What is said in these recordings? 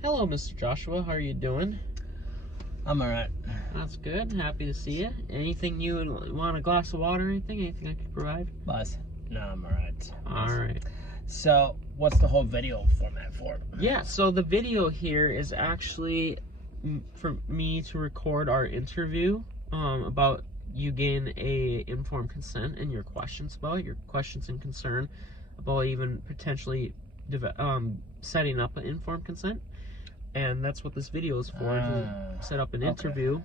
Hello, Mr. Joshua. How are you doing? I'm alright. That's good. Happy to see you. Anything you want, a glass of water or anything? Anything I could provide? Buzz. No, I'm alright. Alright. So, what's the whole video format for? Yeah, so the video here is actually for me to record our interview about you gain a informed consent and your questions and concern about even potentially setting up an informed consent. And that's what this video is for, to set up an interview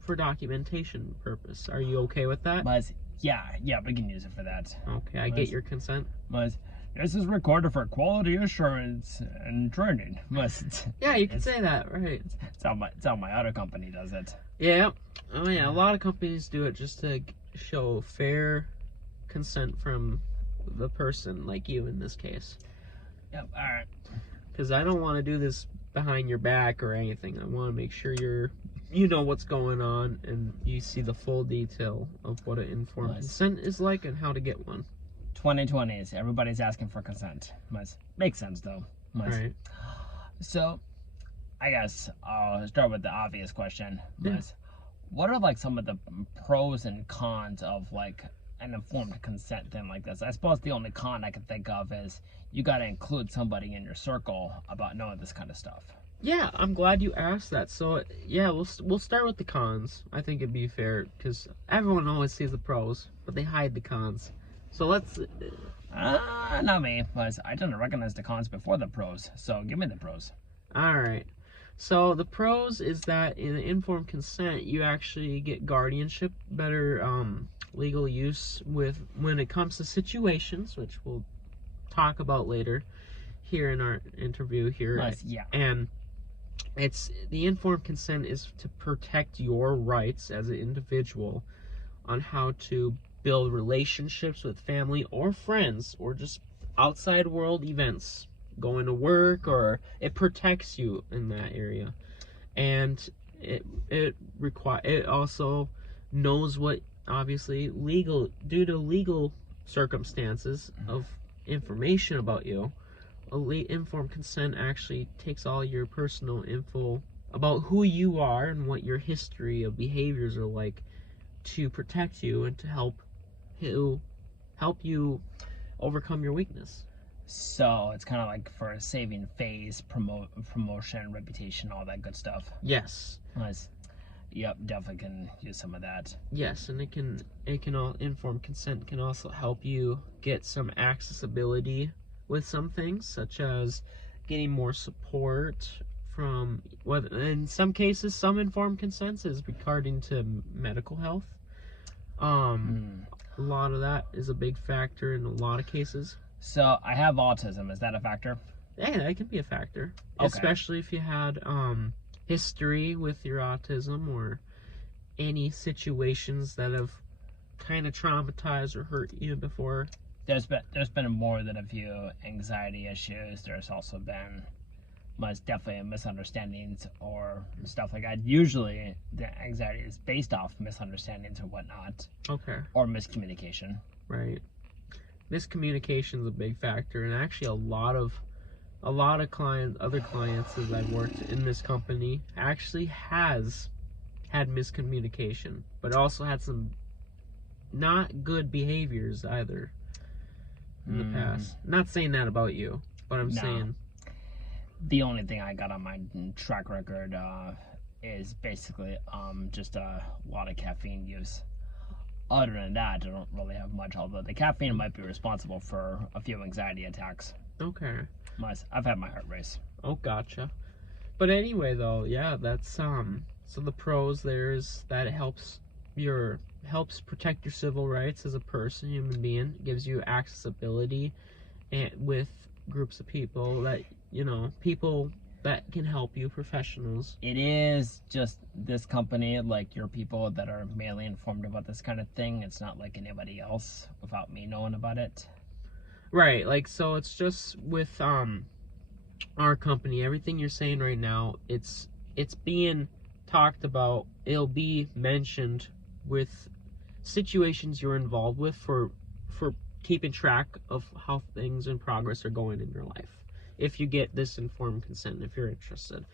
for documentation purpose. Are you okay with that? Buzz, yeah, we can use it for that. Okay, I get your consent. Buzz, this is recorded for quality assurance and training. Buzz, yeah, you can say that, right? It's how my other company does it. Yeah. Oh yeah, a lot of companies do it just to show fair consent from the person, like you in this case. Yep, alright. Because I don't want to do this behind your back or anything. I want to make sure you know what's going on and you see the full detail of what an informed consent is like and how to get one. 2020s, everybody's asking for consent. Makes sense though. Right. So, I guess I'll start with the obvious question. What are like some of the pros and cons of like an informed consent thing like this? I suppose the only con I can think of is you got to include somebody in your circle about knowing this kind of stuff. Yeah, I'm glad you asked that. So yeah, we'll start with the cons. I think it'd be fair because everyone always sees the pros, but they hide the cons. So let's. Not me, but I didn't recognize the cons before the pros. So give me the pros. All right. So the pros is that in informed consent, you actually get guardianship, better legal use when it comes to situations, which we'll talk about later here in our interview here. Yeah. And it's the informed consent is to protect your rights as an individual on how to build relationships with family or friends or just outside world events, going to work, or it protects you in that area. And it also knows what, obviously, due to legal circumstances of information about you, informed consent actually takes all your personal info about who you are and what your history of behaviors are like to protect you and to help you overcome your weakness. So it's kind of like for a saving phase, promotion, reputation, all that good stuff. Yes. Nice. Yep, definitely can use some of that. Yes, and it can all informed consent can also help you get some accessibility with some things, such as getting more support from, whether in some cases, some informed consents is regarding to medical health. A lot of that is a big factor in a lot of cases. So I have autism. Is that a factor? Yeah, that can be a factor, okay. Especially if you had history with your autism or any situations that have kind of traumatized or hurt you before. There's been more than a few anxiety issues. There's also been definitely misunderstandings or stuff like that. Usually the anxiety is based off misunderstandings or whatnot. Okay. Or miscommunication. Right. Miscommunication is a big factor, and actually a lot of other clients that I've worked in this company actually has had miscommunication, but also had some not good behaviors either in the past. Not saying that about you, but I'm saying the only thing I got on my track record is basically just a lot of caffeine use. Other than that, I don't really have much, although the caffeine might be responsible for a few anxiety attacks. Okay. I've had my heart race. Oh, gotcha. But anyway, though, yeah, that's so the pros there is that it helps protect your civil rights as a person, human being. It gives you accessibility and with groups of people that, people that can help you, professionals. It is just this company, like your people that are mainly informed about this kind of thing. It's not like anybody else without me knowing about it. Right, like, so it's just with our company, everything you're saying right now, it's being talked about, it'll be mentioned with situations you're involved with for keeping track of how things in progress are going in your life. if you get this informed consent, if you're interested.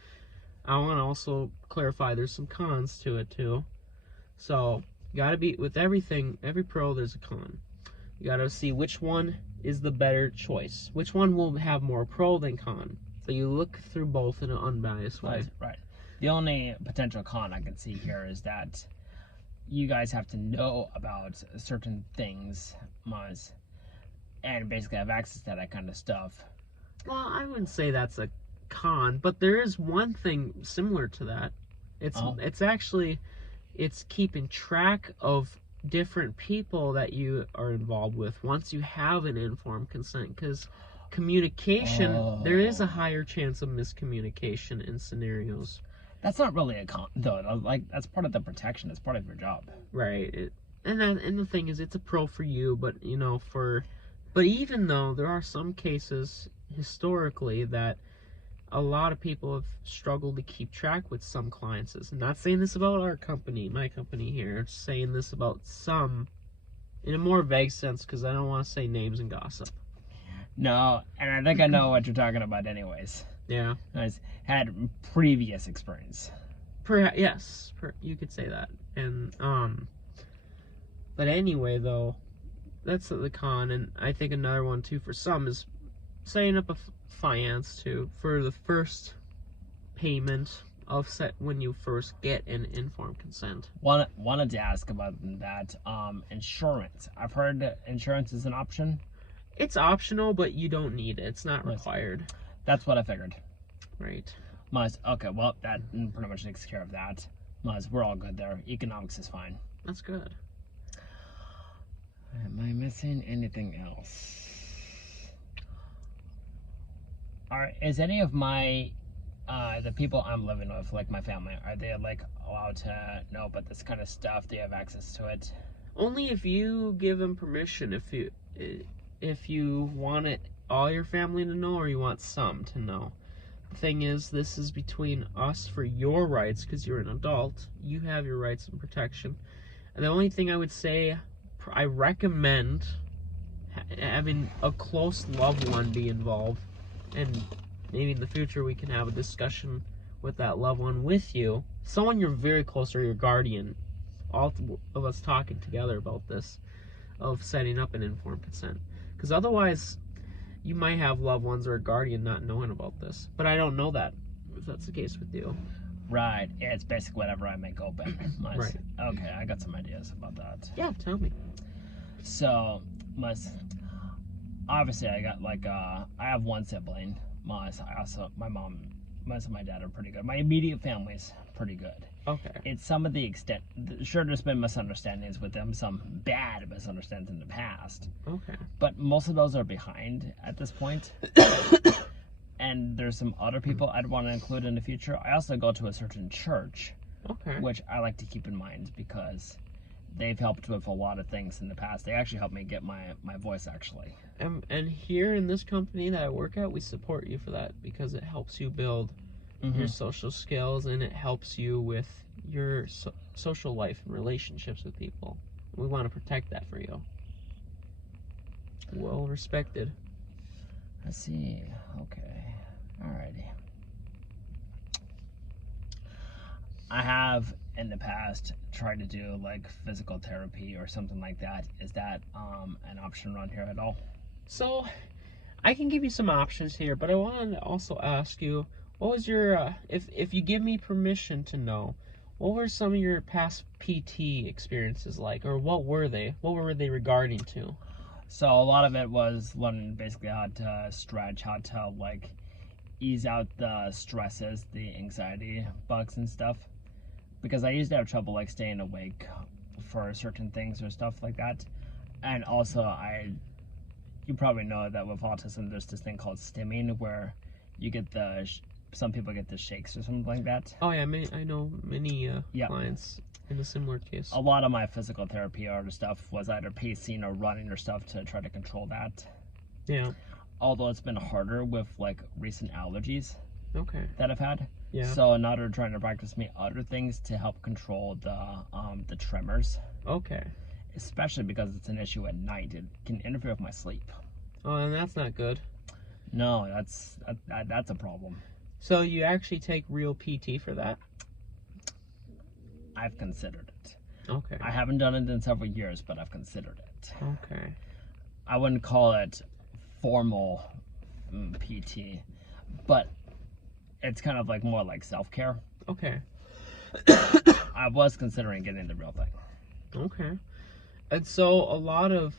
I want to also clarify there's some cons to it too. So, you gotta be, with everything, every pro, there's a con. You gotta see which one is the better choice. Which one will have more pro than con. So you look through both in an unbiased way. Right. The only potential con I can see here is that you guys have to know about certain things, Maz, and basically have access to that kind of stuff. Well, I wouldn't say that's a con, but there is one thing similar to that. It's actually, it's keeping track of different people that you are involved with once you have an informed consent, because communication, there is a higher chance of miscommunication in scenarios. That's not really a con, though. Like, that's part of the protection. It's part of your job. Right. And the thing is, it's a pro for you, but but even though there are some cases historically that a lot of people have struggled to keep track with some clients. I'm not saying this about our company, my company here. I'm saying this about some in a more vague sense, because I don't want to say names and gossip. No, and I think I know what you're talking about anyways. Yeah. I had previous experience. Yes, you could say that. And, but anyway, though, that's the con. And I think another one, too, for some is setting up a finance, too, for the first payment of when you first get an informed consent. Wanted to ask about that. Insurance. I've heard insurance is an option. It's optional, but you don't need it. It's not required. That's what I figured. Right. Okay, well, that pretty much takes care of that. We're all good there. Economics is fine. That's good. Am I missing anything else? Is any of my the people I'm living with, like my family, are they like allowed to know about this kind of stuff? Do you have access to it? Only if you give them permission. If you want it all your family to know, or you want some to know. The thing is, this is between us for your rights, because you're an adult. You have your rights and protection. And the only thing I would say, I recommend having a close loved one be involved, and maybe in the future we can have a discussion with that loved one with you. Someone you're very close, or your guardian. All of us talking together about this, of setting up an informed consent. Because otherwise, you might have loved ones or a guardian not knowing about this. But I don't know that, if that's the case with you. Right. Yeah, it's basically whatever I make open. Right. Okay, I got some ideas about that. Yeah, tell me. So, obviously I got I have one sibling. My mom, and my dad are pretty good. My immediate family's pretty good. Okay. It's some of the extent, sure, there's been misunderstandings with them, some bad misunderstandings in the past. Okay. But most of those are behind at this point. And there's some other people I'd want to include in the future. I also go to a certain church, which I like to keep in mind, because they've helped with a lot of things in the past. They actually helped me get my voice, actually. And here in this company that I work at, we support you for that, because it helps you build your social skills, and it helps you with your social life and relationships with people. We want to protect that for you. Well respected. I see. Okay. Alrighty. I have in the past tried to do physical therapy or something like that. Is that an option around here at all? So, I can give you some options here, but I wanted to also ask you, what was your, if you give me permission to know, what were some of your past PT experiences like, or what were they? What were they regarding to? So a lot of it was learning basically how to stretch, how to ease out the stresses, the anxiety bugs and stuff. Because I used to have trouble staying awake for certain things or stuff like that. And also you probably know that with autism there's this thing called stimming, where you get some people get the shakes or something like that. Oh yeah, I know many clients in a similar case. A lot of my physical therapy or stuff was either pacing or running or stuff to try to control that. Yeah. Although it's been harder with recent allergies that I've had. Yeah. So now they're trying to practice me other things to help control the tremors. Okay. Especially because it's an issue at night. It can interfere with my sleep. Oh, and that's not good. No, that's a problem. So you actually take real PT for that? I've considered it. Okay. I haven't done it in several years, but I've considered it. Okay. I wouldn't call it formal PT, but it's kind of like more like self-care. Okay. I was considering getting the real thing. Okay. And so a lot of,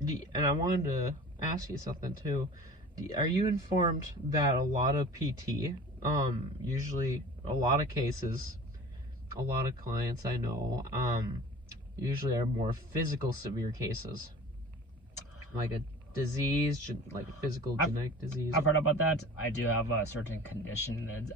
and I wanted to ask you something too. Are you informed that a lot of PT, usually a lot of cases, a lot of clients I know, usually are more physical severe cases, like a disease, like a physical genetic disease? I've heard about that. I do have a certain condition.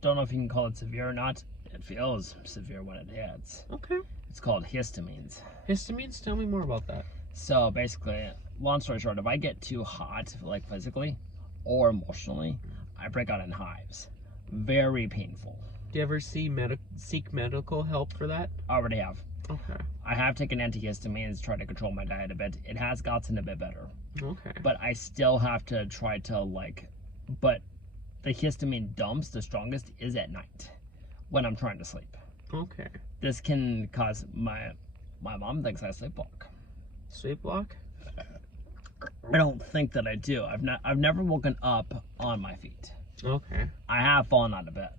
Don't know if you can call it severe or not. It feels severe when it hits. Okay. It's called histamines. Histamines? Tell me more about that. So basically, long story short, if I get too hot, like physically or emotionally, I break out in hives. Very painful. Do you ever seek medical help for that? I already have. Okay. I have taken antihistamines, tried to control my diet a bit. It has gotten a bit better. Okay. But I still have to try to but the histamine dumps, the strongest, is at night when I'm trying to sleep. Okay. This can cause my mom thinks I sleepwalk. Sleepwalk? I don't think that I do. I've never woken up on my feet. Okay. I have fallen out of bed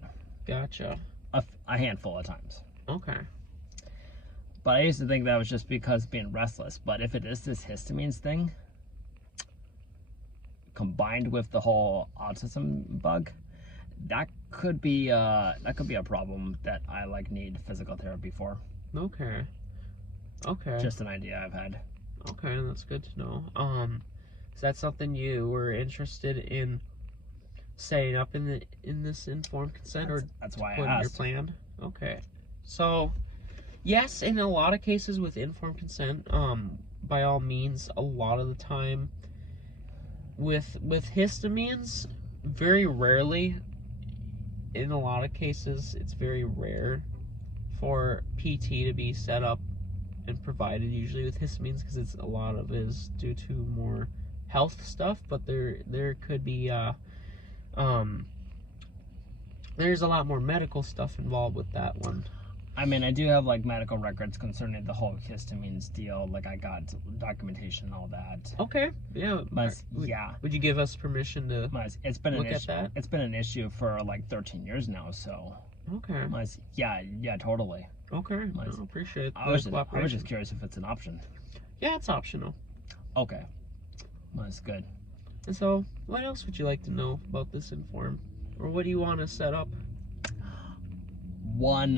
Gotcha. a handful of times. Okay. But I used to think that was just because being restless. But if it is this histamines thing, combined with the whole autism bug, that could be a problem that I need physical therapy for. Okay. Okay. Just an idea I've had. Okay, that's good to know. Is that something you were interested in setting up in this informed consent, or that's why I put in your asked. plan? Okay. So, yes, in a lot of cases with informed consent, by all means, a lot of the time with histamines, very rarely, in a lot of cases, it's very rare for PT to be set up and provided usually with histamines, because a lot of it is due to more health stuff, but there could be there's a lot more medical stuff involved with that one. I mean, I do have medical records concerning the whole histamines deal. I got documentation and all that. Okay, yeah. But yeah, would you give us permission to it's been look an at issue. that? It's been an issue for 13 years now. So Okay. yeah, totally. Okay, I appreciate I was cooperation. just curious if it's an option. Yeah, it's optional. Okay, that's good. And so, what else would you like to know about this inform, or what do you want to set up? One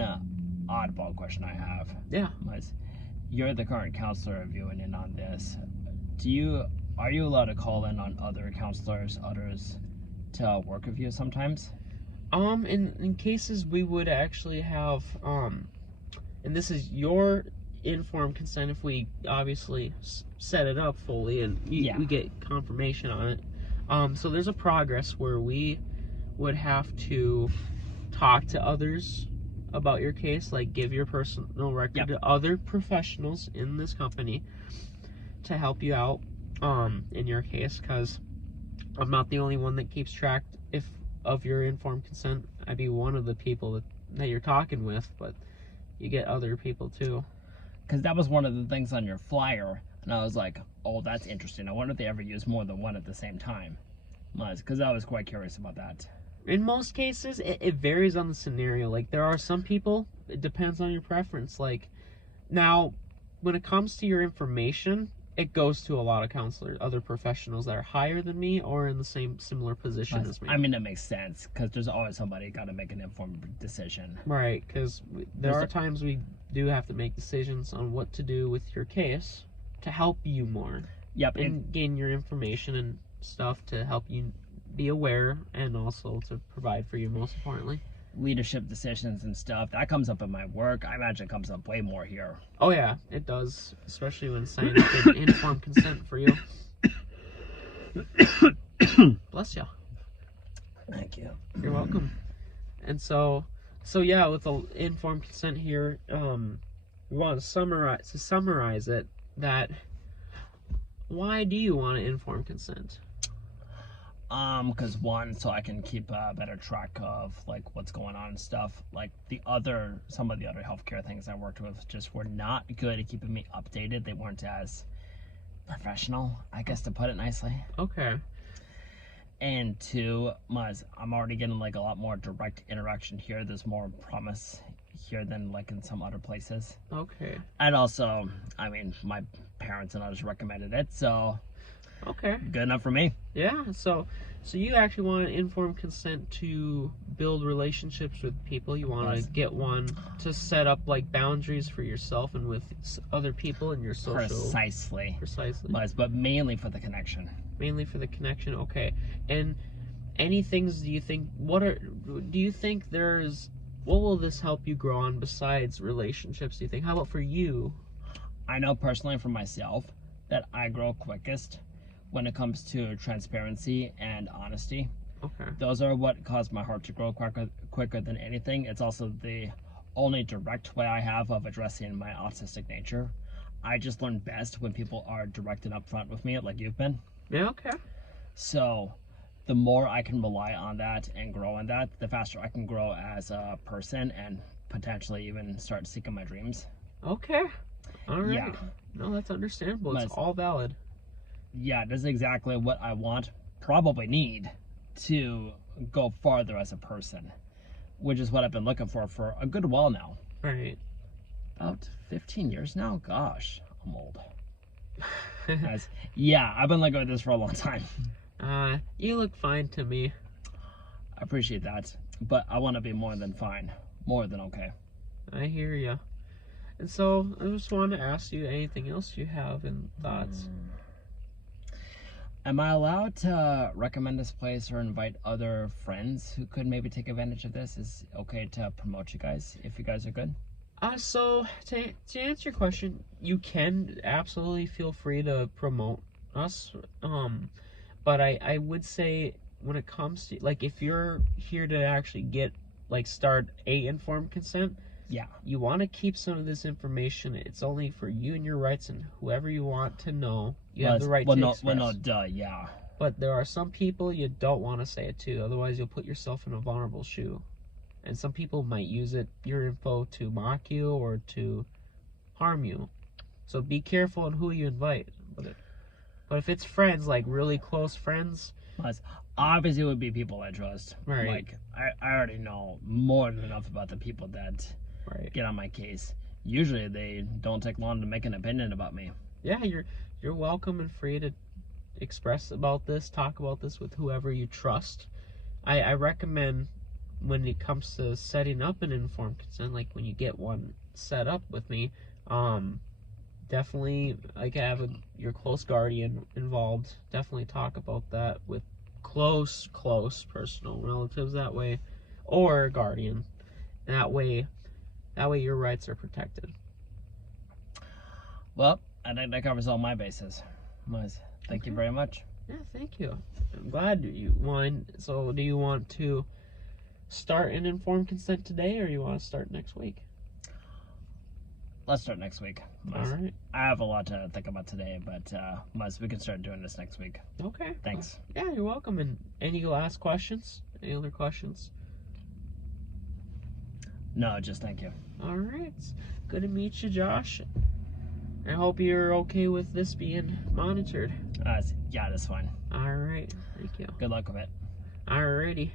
oddball question I have. Yeah. Was, you're the current counselor reviewing in on this. Are you allowed to call in on other counselors, others, to work with you sometimes? In cases we would actually have, and this is your informed consent if we obviously set it up fully and we get confirmation on it. So there's a progress where we would have to talk to others about your case, give your personal record to other professionals in this company to help you out in your case, because I'm not the only one that keeps track of your informed consent. I'd be one of the people that you're talking with, but you get other people too. Because that was one of the things on your flyer, and I was like, oh, that's interesting. I wonder if they ever use more than one at the same time. Because I was quite curious about that. In most cases, it varies on the scenario. There are some people, it depends on your preference. Now, when it comes to your information, it goes to a lot of counselors, other professionals that are higher than me or in the similar position as me. I mean, that makes sense, because there's always somebody got to make an informed decision. Right, because there are times we do have to make decisions on what to do with your case to help you more. Yep. And gain your information and stuff to help you be aware, and also to provide for you, most importantly. Leadership decisions and stuff, that comes up in my work. I imagine it comes up way more here. Oh yeah, it does, especially when signing up an informed consent for you. Bless you. Thank you. You're welcome. And so yeah, with the informed consent here, we want to summarize it, that why do you want to inform consent? Because one, so I can keep a better track of like what's going on and stuff. Like some of the other healthcare things I worked with just were not good at keeping me updated. They weren't as professional, I guess, to put it nicely. Okay. And two, I'm already getting like a lot more direct interaction here. There's more promise here than like in some other places. Okay. And also, I mean, my parents and others recommended it, so Okay. good enough for me. Yeah. So you actually want informed consent to build relationships with people. You want to Yes. get one to set up like boundaries for yourself and with other people in your social. Precisely. Precisely. But mainly for the connection. Mainly for the connection. Okay. And any things do you think? Do you think there's? What will this help you grow on besides relationships? Do you think? How about for you? I know personally for myself that I grow quickest when it comes to transparency and honesty. Okay. Those are what cause my heart to grow quicker than anything. It's also the only direct way I have of addressing my autistic nature. I just learn best when people are direct and upfront with me, like you've been. Yeah. Okay. So the more I can rely on that and grow in that, the faster I can grow as a person and potentially even start seeking my dreams. Okay. All right. Yeah. No, that's understandable. It's But- all valid. Yeah, this is exactly what I want, probably need, to go farther as a person, which is what I've been looking for a good while now. Right. About 15 years now? Gosh, I'm old. Guys, yeah, I've been looking at this for a long time. You look fine to me. I appreciate that, but I want to be more than fine. More than okay. I hear ya. And so I just wanted to ask you anything else you have in thoughts. Am I allowed to recommend this place or invite other friends who could maybe take advantage of this? Is it okay to promote you guys if you guys are good? So to answer your question, you can absolutely feel free to promote us. But I would say when it comes to like if you're here to actually start a informed consent, Yeah. you want to keep some of this information. It's only for you and your rights and whoever you want to know. You have the right to express. Well, no, duh, yeah. But there are some people you don't want to say it to, otherwise you'll put yourself in a vulnerable shoe. And some people might use your info to mock you or to harm you. So be careful on who you invite. But if it's friends, like really close friends, Plus, obviously, it would be people I trust. Right. Like, I already know more than enough about the people that right? get on my case. Usually, they don't take long to make an opinion about me. Yeah, you're welcome and free to express about this, talk about this with whoever you trust. I recommend when it comes to setting up an informed consent, like when you get one set up with me, definitely like have your close guardian involved. Definitely talk about that with close personal relatives that way, or guardian. That way your rights are protected. Well, I think that covers all my bases. Thank you very much. Yeah, thank you. I'm glad you want. So, do you want to start an informed consent today, or you want to start next week? Let's start next week. All right. I have a lot to think about today, but we can start doing this next week. Okay. Thanks. Yeah, you're welcome. And any last questions? Any other questions? No, just thank you. All right. Good to meet you, Josh. I hope you're okay with this being monitored. Yeah, that's fine. All right. Thank you. Good luck with it. All righty.